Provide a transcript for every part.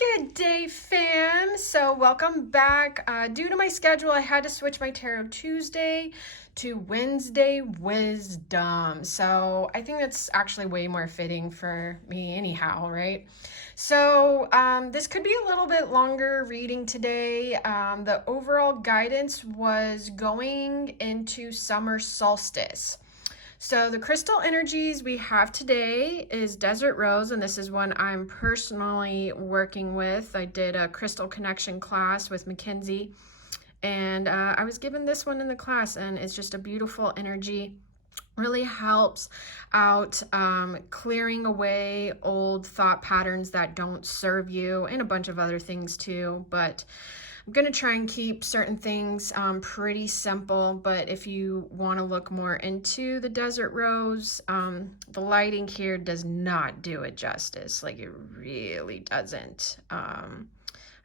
Good day, fam. So welcome back. Due to my schedule, I had to switch my Tarot Tuesday to Wednesday Wisdom. So I think that's actually way more fitting for me anyhow, right? So this could be a little bit longer reading today. The overall guidance was going into summer solstice. So the crystal energies we have today is Desert Rose, and this is one I'm personally working with. I did a crystal connection class with Mackenzie, and I was given this one in the class, and it's just a beautiful energy. Really helps out clearing away old thought patterns that don't serve you, and a bunch of other things too, but I'm going to try and keep certain things pretty simple, but if you want to look more into the Desert Rose, the lighting here does not do it justice. Like, it really doesn't.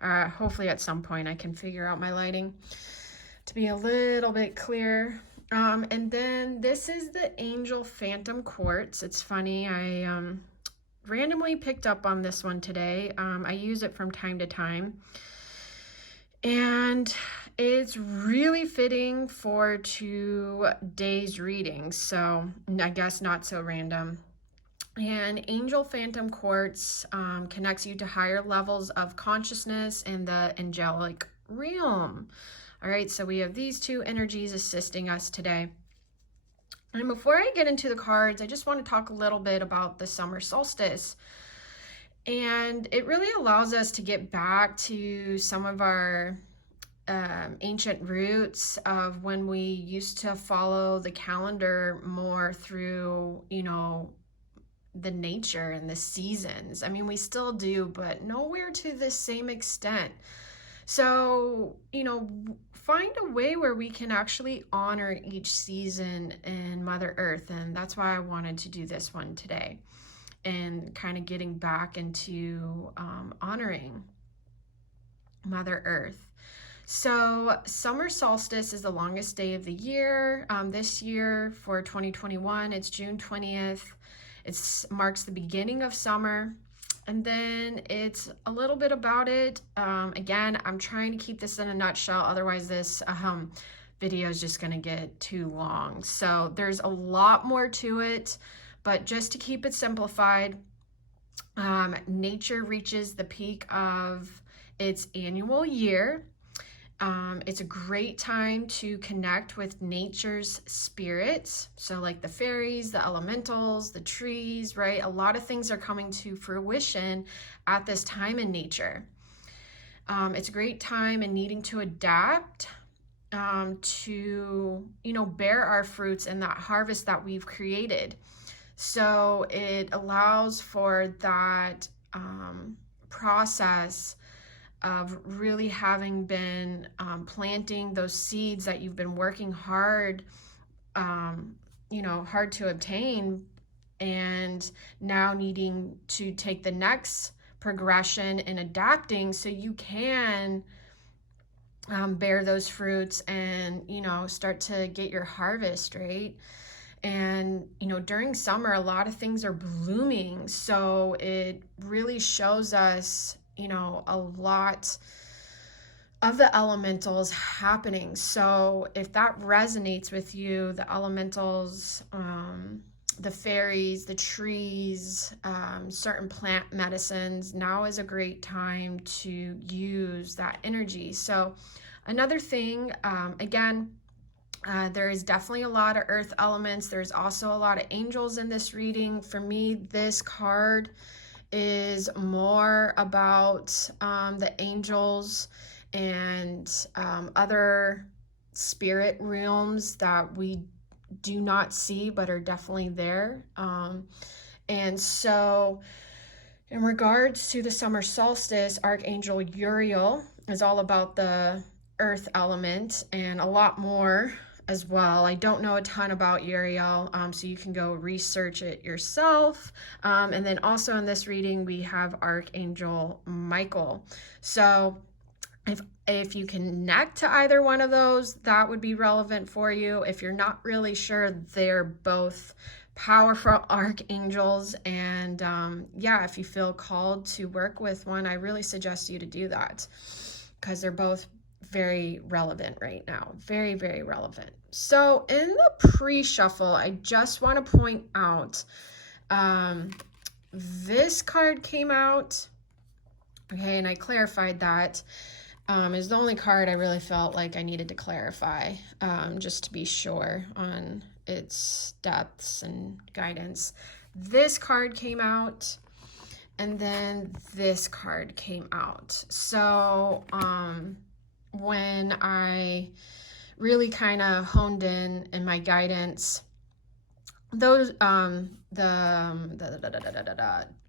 Hopefully at some point I can figure out my lighting to be a little bit clearer. And then this is the Angel Phantom Quartz. It's funny, I randomly picked up on this one today. I use it from time to time. And it's really fitting for today's reading, so I guess not so random. And Angel Phantom Quartz connects you to higher levels of consciousness in the angelic realm. All right, so we have these two energies assisting us today. And before I get into the cards, I just want to talk a little bit about the summer solstice. And it really allows us to get back to some of our ancient roots of when we used to follow the calendar more through, the nature and the seasons. I mean, we still do, but nowhere to the same extent. So, find a way where we can actually honor each season in Mother Earth. And that's why I wanted to do this one today, and kind of getting back into honoring Mother Earth. So summer solstice is the longest day of the year. This year for 2021, it's June 20th. It marks the beginning of summer. And then it's a little bit about it. Again, I'm trying to keep this in a nutshell. Otherwise, this video is just going to get too long. So there's a lot more to it. But just to keep it simplified, nature reaches the peak of its annual year. It's a great time to connect with nature's spirits. So like the fairies, the elementals, the trees, right? A lot of things are coming to fruition at this time in nature. It's a great time in needing to adapt to, bear our fruits and that harvest that we've created. So it allows for that process of really having been planting those seeds that you've been working hard, hard to obtain, and now needing to take the next progression in adapting so you can bear those fruits and, start to get your harvest, right? And, during summer, a lot of things are blooming. So it really shows us, a lot of the elementals happening. So if that resonates with you, the elementals, the fairies, the trees, certain plant medicines, now is a great time to use that energy. So another thing, again, there is definitely a lot of earth elements. There's also a lot of angels in this reading. For me, this card is more about the angels and other spirit realms that we do not see but are definitely there. And so in regards to the summer solstice, Archangel Uriel is all about the earth element and a lot more as well. I don't know a ton about Uriel, so you can go research it yourself. And then also in this reading, we have Archangel Michael. So if you connect to either one of those, that would be relevant for you. If you're not really sure, they're both powerful archangels. And yeah, if you feel called to work with one, I really suggest you to do that, because they're both very relevant right now. Very, very relevant. So in the pre-shuffle, I just want to point out this card came out. Okay, and I clarified that. Is the only card I really felt like I needed to clarify, just to be sure on its depths and guidance. This card came out, and then this card came out. So when I really kind of honed in my guidance, those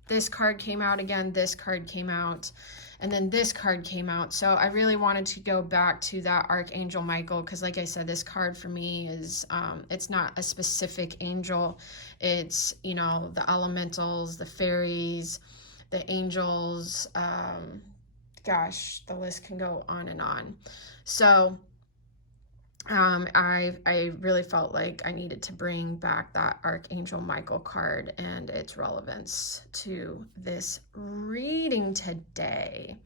this card came out again, this card came out, and then this card came out. So I really wanted to go back to that Archangel Michael, because like I said, this card for me is, it's not a specific angel. It's, you know, the elementals, the fairies, the angels, gosh, the list can go on and on. So I really felt like I needed to bring back that Archangel Michael card and its relevance to this reading today.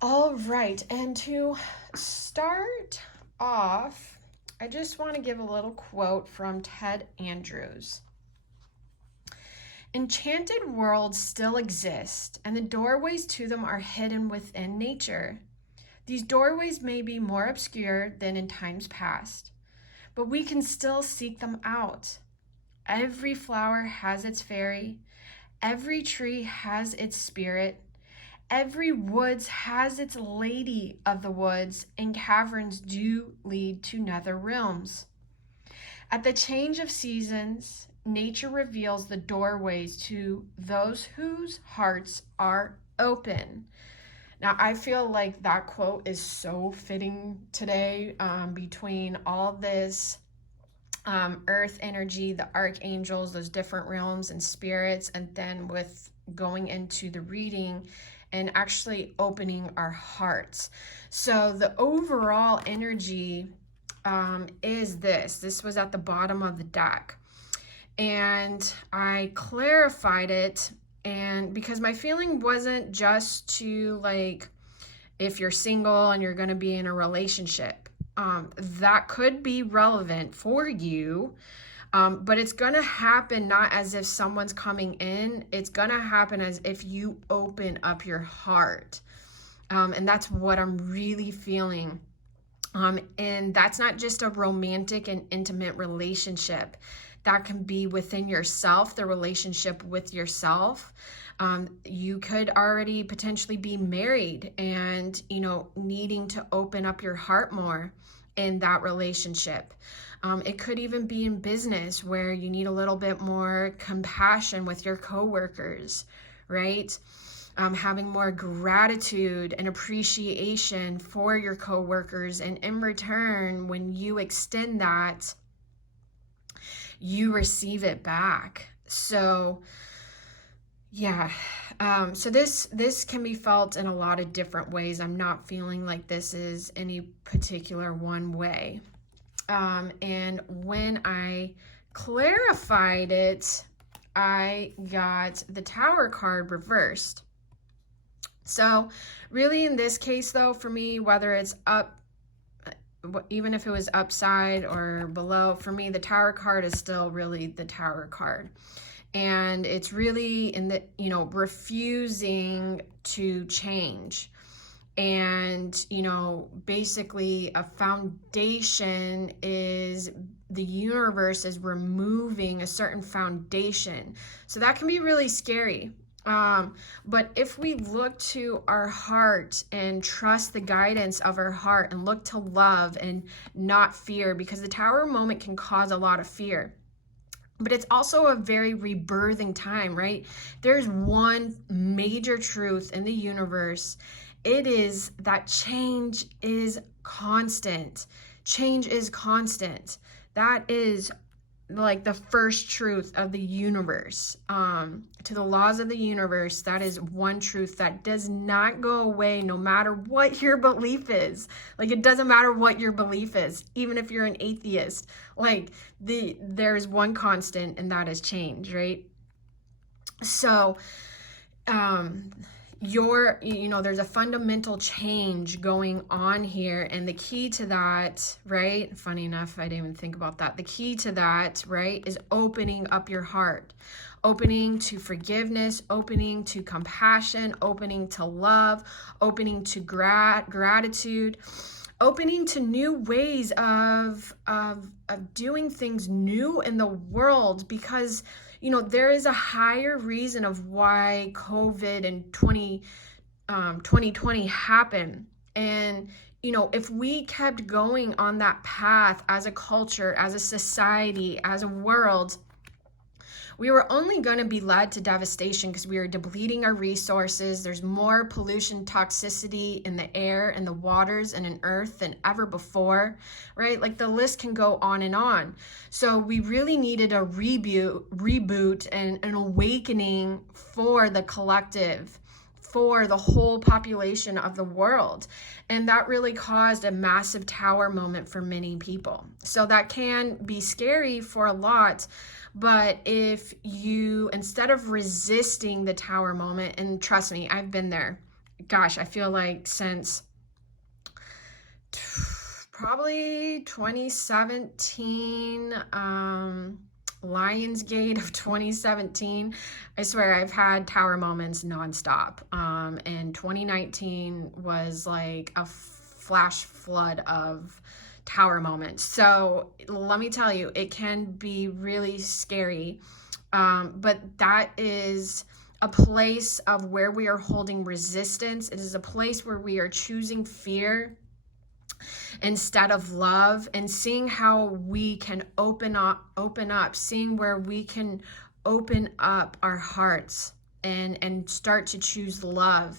All right, and to start off, I just want to give a little quote from Ted Andrews. Enchanted worlds still exist, and the doorways to them are hidden within nature. These doorways may be more obscure than in times past, but we can still seek them out. Every flower has its fairy. Every tree has its spirit. Every woods has its lady of the woods, and caverns do lead to nether realms. At the change of seasons, nature reveals the doorways to those whose hearts are open. Now, I feel like that quote is so fitting today, between all this earth energy, the archangels, those different realms and spirits, and then with going into the reading and actually opening our hearts. So the overall energy is this. This was at the bottom of the deck. And I clarified it, and because my feeling wasn't just to, like, if you're single and you're going to be in a relationship, that could be relevant for you, but it's going to happen not as if someone's coming in. It's going to happen as if you open up your heart, and that's what I'm really feeling. And that's not just a romantic and intimate relationship. That can be within yourself, the relationship with yourself. You could already potentially be married and, you know, needing to open up your heart more in that relationship. It could even be in business where you need a little bit more compassion with your coworkers, right? Having more gratitude and appreciation for your coworkers. And in return, when you extend that, you receive it back. So yeah, so this can be felt in a lot of different ways. I'm not feeling like this is any particular one way. And when I clarified it, I got the Tower card reversed. So really in this case though, for me, whether it's up, even if it was upside or below, for me, the Tower card is still really the Tower card. And it's really in the, you know, refusing to change. And, you know, basically a foundation is, the universe is removing a certain foundation. So that can be really scary. But if we look to our heart and trust the guidance of our heart and look to love and not fear, because the Tower moment can cause a lot of fear. But it's also a very rebirthing time, right? There's one major truth in the universe. It is that change is constant. Change is constant. That is like the first truth of the universe, to the laws of the universe. That is one truth that does not go away no matter what your belief is. Like, it doesn't matter what your belief is, even if you're an atheist. Like, there's one constant, and that is change, right? So there's a fundamental change going on here, and the key to that, right? Funny enough, I didn't even think about that. The key to that, right, is opening up your heart, opening to forgiveness, opening to compassion, opening to love, opening to gratitude, opening to new ways of doing things new in the world, because there is a higher reason of why COVID and 2020 happened. And if we kept going on that path as a culture, as a society, as a world, we were only going to be led to devastation, because we are depleting our resources. There's more pollution, toxicity in the air and the waters and in earth than ever before, right? Like, the list can go on and on. So we really needed a reboot and an awakening for the collective, for the whole population of the world. And that really caused a massive tower moment for many people. So that can be scary for a lot. But if you, instead of resisting the tower moment, and trust me, I've been there. Gosh, I feel like since probably 2017, Lionsgate of 2017, I swear I've had tower moments nonstop. And 2019 was like a flash flood of tower moments. So let me tell you, it can be really scary. But that is a place of where we are holding resistance. It is a place where we are choosing fear instead of love, and seeing how we can open up, seeing where we can open up our hearts and start to choose love.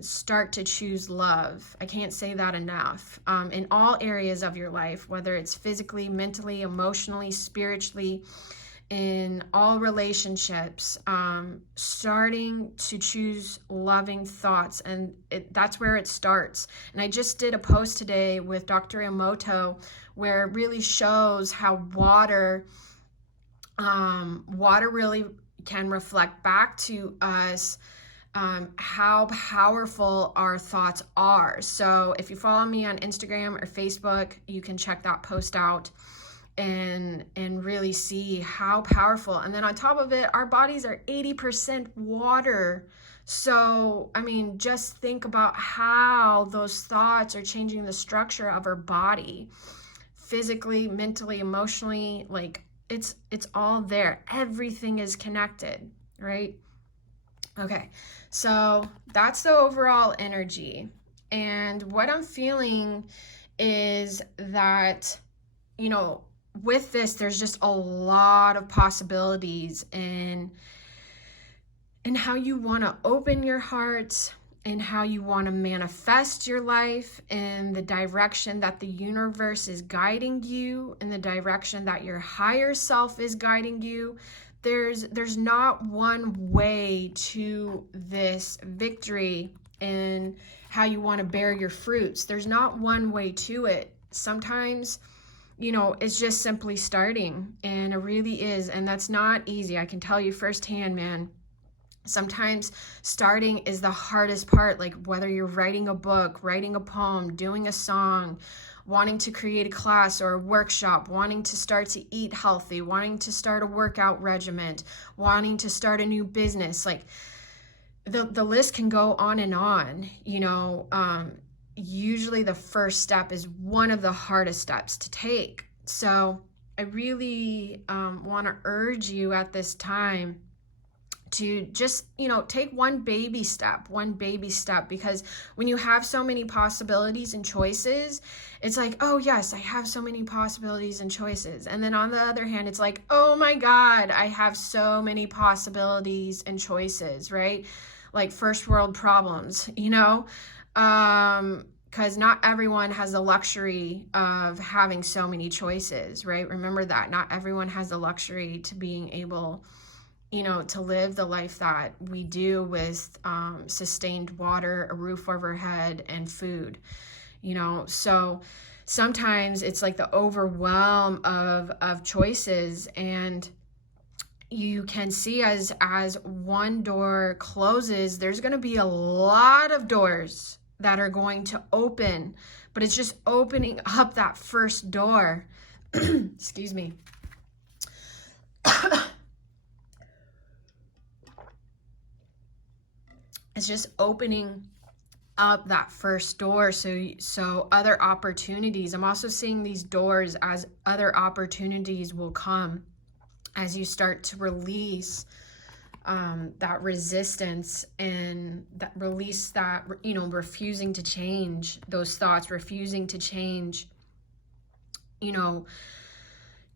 Start to choose love. I can't say that enough. In all areas of your life, whether it's physically, mentally, emotionally, spiritually, in all relationships, starting to choose loving thoughts, and that's where it starts. And I just did a post today with Dr. Emoto where it really shows how water really can reflect back to us how powerful our thoughts are. So if you follow me on Instagram or Facebook, you can check that post out and really see how powerful. And then on top of it, our bodies are 80% water. So, I mean, just think about how those thoughts are changing the structure of our body, physically, mentally, emotionally. Like, it's all there. Everything is connected, right? Okay, so that's the overall energy. And what I'm feeling is that, with this, there's just a lot of possibilities in how you want to open your heart, and how you want to manifest your life in the direction that the universe is guiding you, in the direction that your higher self is guiding you. There's not one way to this victory and how you want to bear your fruits. There's not one way to it. Sometimes, it's just simply starting, and it really is. And that's not easy. I can tell you firsthand, man. Sometimes starting is the hardest part, like whether you're writing a book, writing a poem, doing a song, wanting to create a class or a workshop, wanting to start to eat healthy, wanting to start a workout regimen, wanting to start a new business. Like, the list can go on and on. Usually the first step is one of the hardest steps to take. So I really want to urge you at this time to just, take one baby step, because when you have so many possibilities and choices, it's like, oh yes, I have so many possibilities and choices. And then on the other hand, it's like, oh my God, I have so many possibilities and choices, right? Like first world problems, because not everyone has the luxury of having so many choices, right? Remember that not everyone has the luxury to being able, to live the life that we do with sustained water, a roof over head, and food, so sometimes it's like the overwhelm of choices, and you can see as one door closes, there's going to be a lot of doors that are going to open, but it's just opening up that first door. Excuse me. It's just opening up that first door, so other opportunities. I'm also seeing these doors as other opportunities will come as you start to release that resistance, and that release that, refusing to change those thoughts, refusing to change,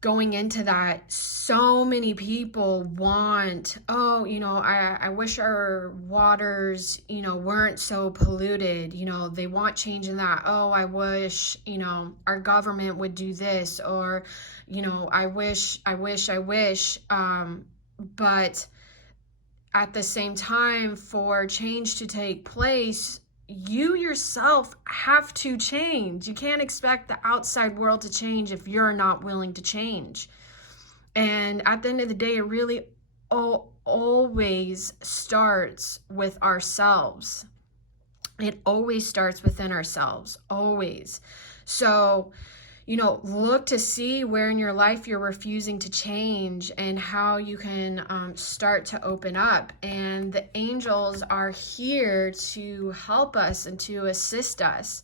going into that. So many people want, I wish our waters, weren't so polluted. They want change in that. Oh, I wish, our government would do this, or, I wish. But at the same time, for change to take place, you yourself have to change. You can't expect the outside world to change if you're not willing to change. And at the end of the day, it really always starts with ourselves. It always starts within ourselves, always. So, look to see where in your life you're refusing to change and how you can start to open up. And the angels are here to help us and to assist us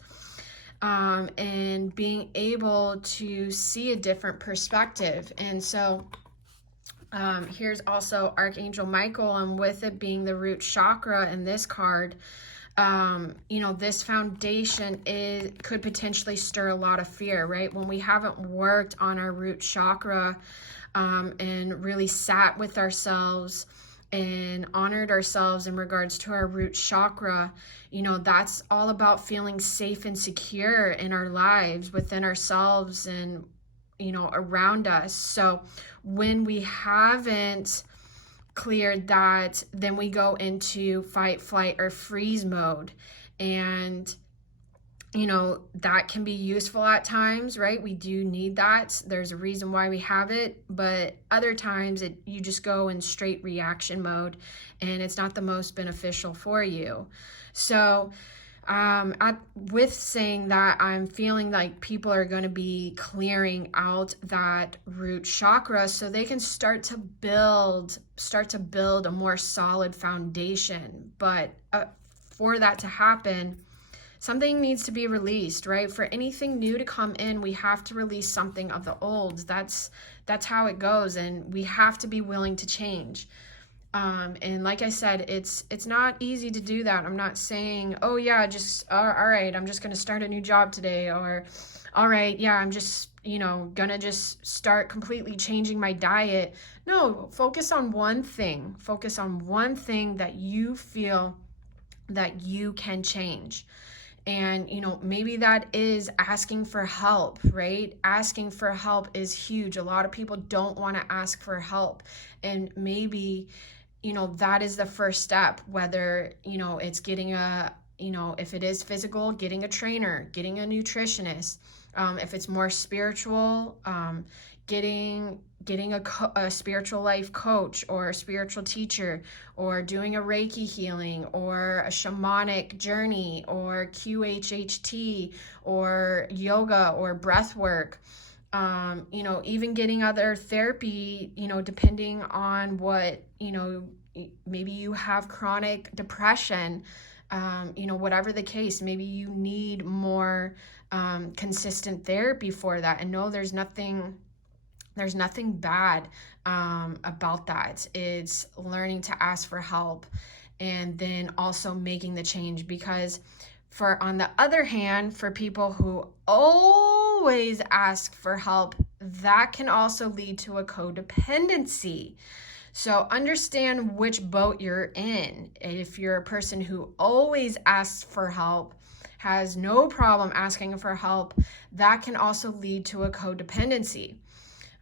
and being able to see a different perspective. And so here's also Archangel Michael, and with it being the root chakra in this card, this foundation could potentially stir a lot of fear, right? When we haven't worked on our root chakra and really sat with ourselves and honored ourselves in regards to our root chakra, that's all about feeling safe and secure in our lives, within ourselves and, around us. So when we haven't cleared that, then we go into fight, flight, or freeze mode. And that can be useful at times, right? We do need that. There's a reason why we have it, but other times you just go in straight reaction mode, and it's not the most beneficial for you. So with saying that, I'm feeling like people are going to be clearing out that root chakra so they can start to build a more solid foundation. But for that to happen, something needs to be released, right? For anything new to come in, we have to release something of the old. That's how it goes, and we have to be willing to change. And like I said, it's not easy to do that. I'm not saying, oh yeah, just all right, I'm just going to start a new job today, or all right, yeah, I'm just, gonna just start completely changing my diet. No, focus on one thing. Focus on one thing that you feel that you can change. And, maybe that is asking for help, right? Asking for help is huge. A lot of people don't want to ask for help. And maybe, that is the first step, whether, it's getting if it is physical, getting a trainer, getting a nutritionist. If it's more spiritual, getting a spiritual life coach or a spiritual teacher, or doing a Reiki healing, or a shamanic journey, or QHHT, or yoga, or breath work. Even getting other therapy, depending on what, maybe you have chronic depression, whatever the case, maybe you need more consistent therapy for that. And no, there's nothing bad about that. It's learning to ask for help, and then also making the change. Because on the other hand, for people who always ask for help, that can also lead to a codependency. So understand which boat you're in. If you're a person who always asks for help, has no problem asking for help, that can also lead to a codependency.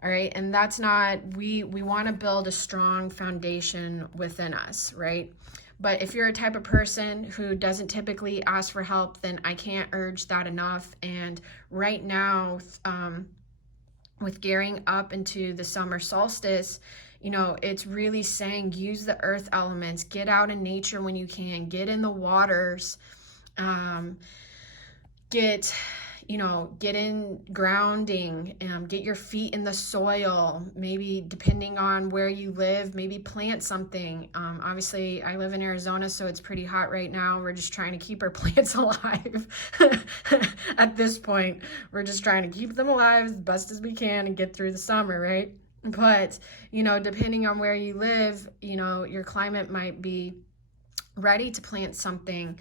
All right. And that's not, we want to build a strong foundation within us, right? But if you're a type of person who doesn't typically ask for help, then I can't urge that enough. And right now, with gearing up into the summer solstice, it's really saying use the earth elements, get out in nature when you can, get in the waters, get in grounding, get your feet in the soil, maybe depending on where you live, maybe plant something. Obviously, I live in Arizona, so it's pretty hot right now. We're just trying to keep our plants alive. At this point, we're just trying to keep them alive as best as we can and get through the summer, right? But, depending on where you live, your climate might be ready to plant something.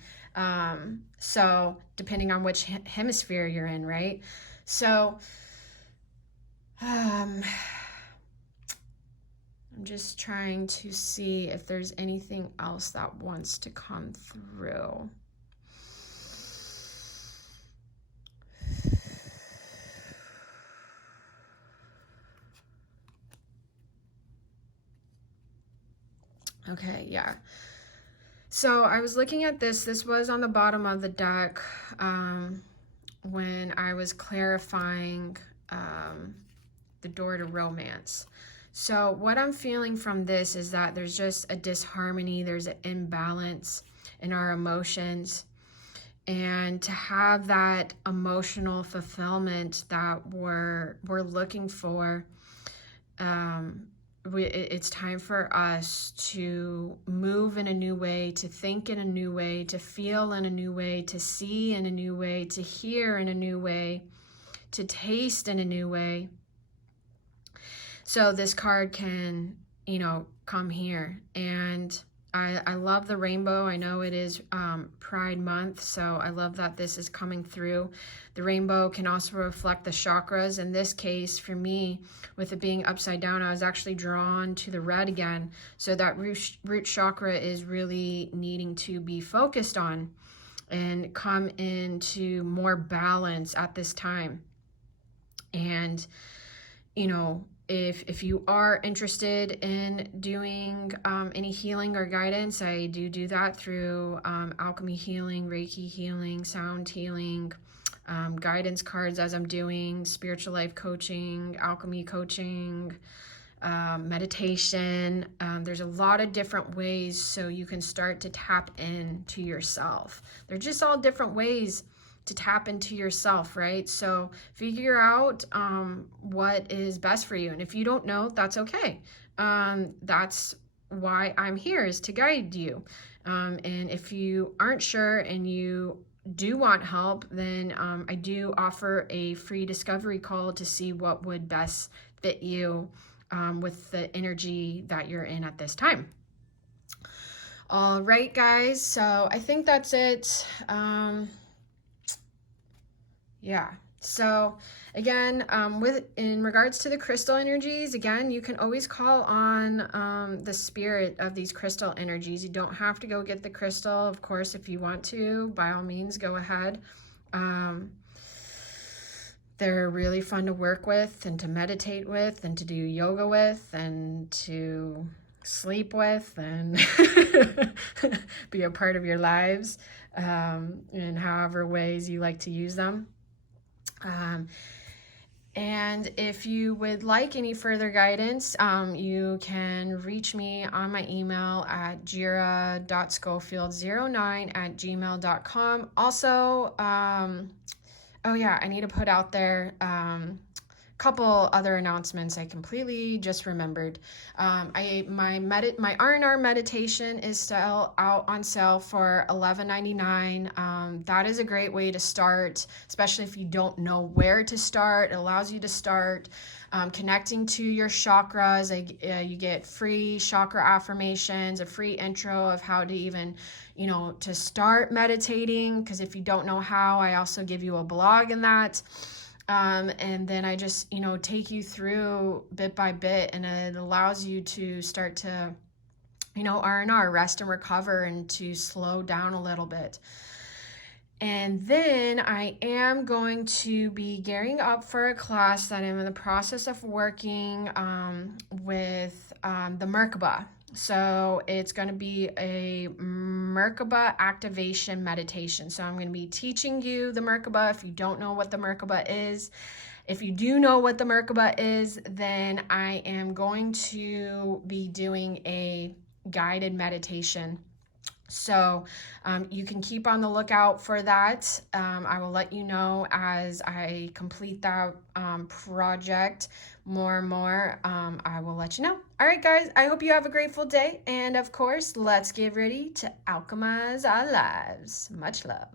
So depending on which hemisphere you're in, right? So, I'm just trying to see if there's anything else that wants to come through. Okay, yeah. So I was looking at this. This was on the bottom of the deck when I was clarifying the door to romance. So what I'm feeling from this is that there's just a disharmony, there's an imbalance in our emotions. And to have that emotional fulfillment that we're looking for, it's time for us to move in a new way, to think in a new way, to feel in a new way, to see in a new way, to hear in a new way, to taste in a new way. So this card can, come here. And I love the rainbow. I know it is Pride Month, so I love that this is coming through. The rainbow can also reflect the chakras. In this case, for me, with it being upside down, I was actually drawn to the red again. So that root chakra is really needing to be focused on and come into more balance at this time. And, if you are interested in doing any healing or guidance, I do that through alchemy healing, Reiki healing, sound healing, guidance cards as I'm doing, spiritual life coaching, alchemy coaching, meditation. There's a lot of different ways so you can start to tap into yourself. They're just all different ways to tap into yourself, right? So figure out what is best for you. And if you don't know, that's okay. That's why I'm here, is to guide you. And if you aren't sure and you do want help, then I do offer a free discovery call to see what would best fit you with the energy that you're in at this time. All right, guys. So I think that's it. Yeah. So again, in regards to the crystal energies, again, you can always call on the spirit of these crystal energies. You don't have to go get the crystal. Of course, if you want to, by all means, go ahead. They're really fun to work with and to meditate with and to do yoga with and to sleep with and be a part of your lives in however ways you like to use them. And if you would like any further guidance, you can reach me on my email at jira.schofield09@gmail.com. Also, oh yeah, I need to put out there couple other announcements I completely just remembered. My R&R meditation is still out on sale for $11.99. That is a great way to start, especially if you don't know where to start. It allows you to start connecting to your chakras. You get free chakra affirmations, a free intro of how to even, to start meditating, because if you don't know how, I also give you a blog in that. And then I just, take you through bit by bit, and it allows you to start to, R&R, rest and recover, and to slow down a little bit. And then I am going to be gearing up for a class that I'm in the process of working with the Merkaba. So it's going to be a Merkaba activation meditation. So I'm going to be teaching you the Merkaba if you don't know what the Merkaba is. If you do know what the Merkaba is, then I am going to be doing a guided meditation. So you can keep on the lookout for that. I will let you know as I complete that project more and more. I will let you know. All right, guys, I hope you have a grateful day. And of course, let's get ready to alchemize our lives. Much love.